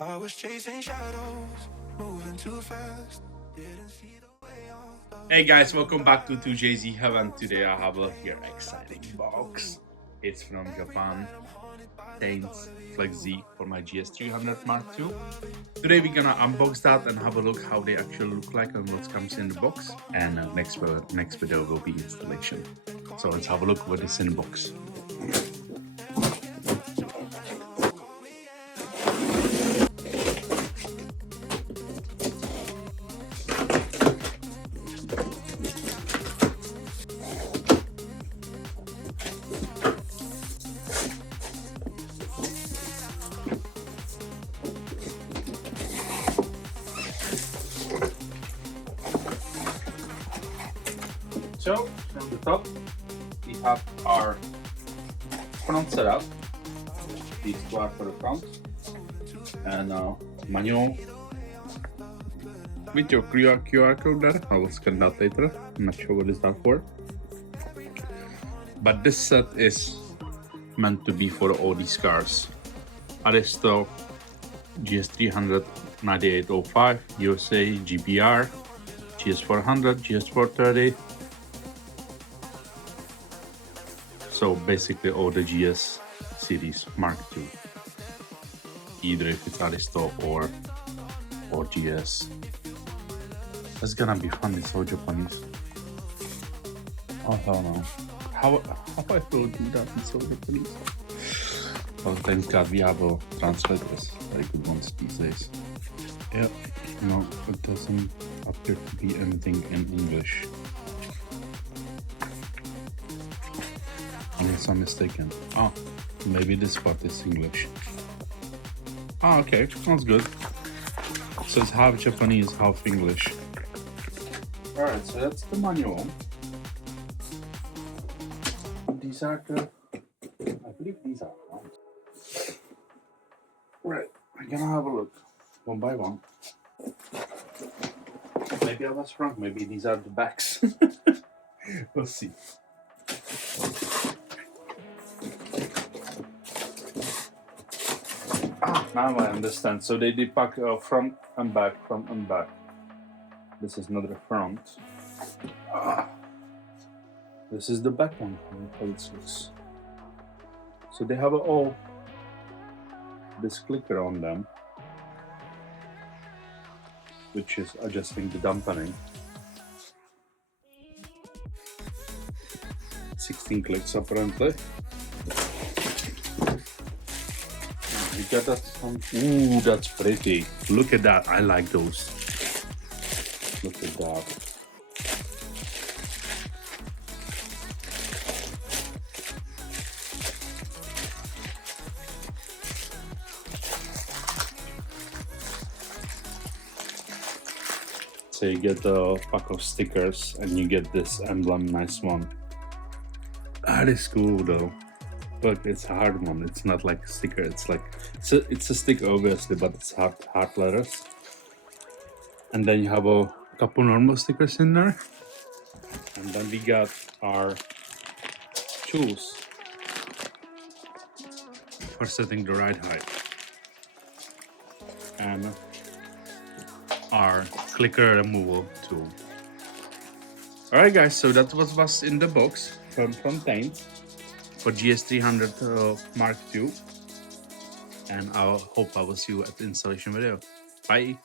I was chasing shadows, moving too fast. Didn't see the way on the Hey guys, welcome back to 2JZ Heaven. Today I have a here exciting box. It's from Japan, Tein Flex Z for my GS300 Mark II. Today we're gonna unbox that and have a look how they actually look like and what comes in the box. And next video will be installation. So let's have a look what is in the box. So from the top we have our front setup. These two are for the front, and manual with your QR code there. I will scan that later. I'm not sure what is that for. But this set is meant to be for all these cars. Aristo, GS300 9805, USA, GPR, GS400, GS430. So basically all the GS series Mark II. Either if it's Aristo or GS. It's gonna be fun, it's all Japanese. Oh hell no. How I will do that in so Japanese? Well, thank God we have translators, very good ones these days. Yeah, no, it doesn't appear to be anything in English. Unless I'm mistaken. Oh, maybe this part is English. Oh, okay, sounds good. So it's half Japanese, half English. Alright, so that's the manual. These are the, I believe these are front. Right, I'm gonna have a look one by one. Maybe I was wrong, maybe these are the backs. We'll see. Now I understand. So they did pack front and back. This is not the front. This is the back one. How it looks. So they have all this clicker on them, which is adjusting the dampening. 16 clicks apparently. You got that one? Ooh, that's pretty. Look at that. I like those. Look at that. So you get a pack of stickers and you get this emblem, nice one. That is cool though. But it's a hard one. It's not like a sticker. It's like it's a sticker obviously, but it's hard letters. And then you have a couple normal stickers in there. And then we got our tools for setting the ride height. And our clicker removal tool. Alright guys, so that was what's in the box from Tein for GS300 Mark II. And I hope I will see you at the installation video. Bye!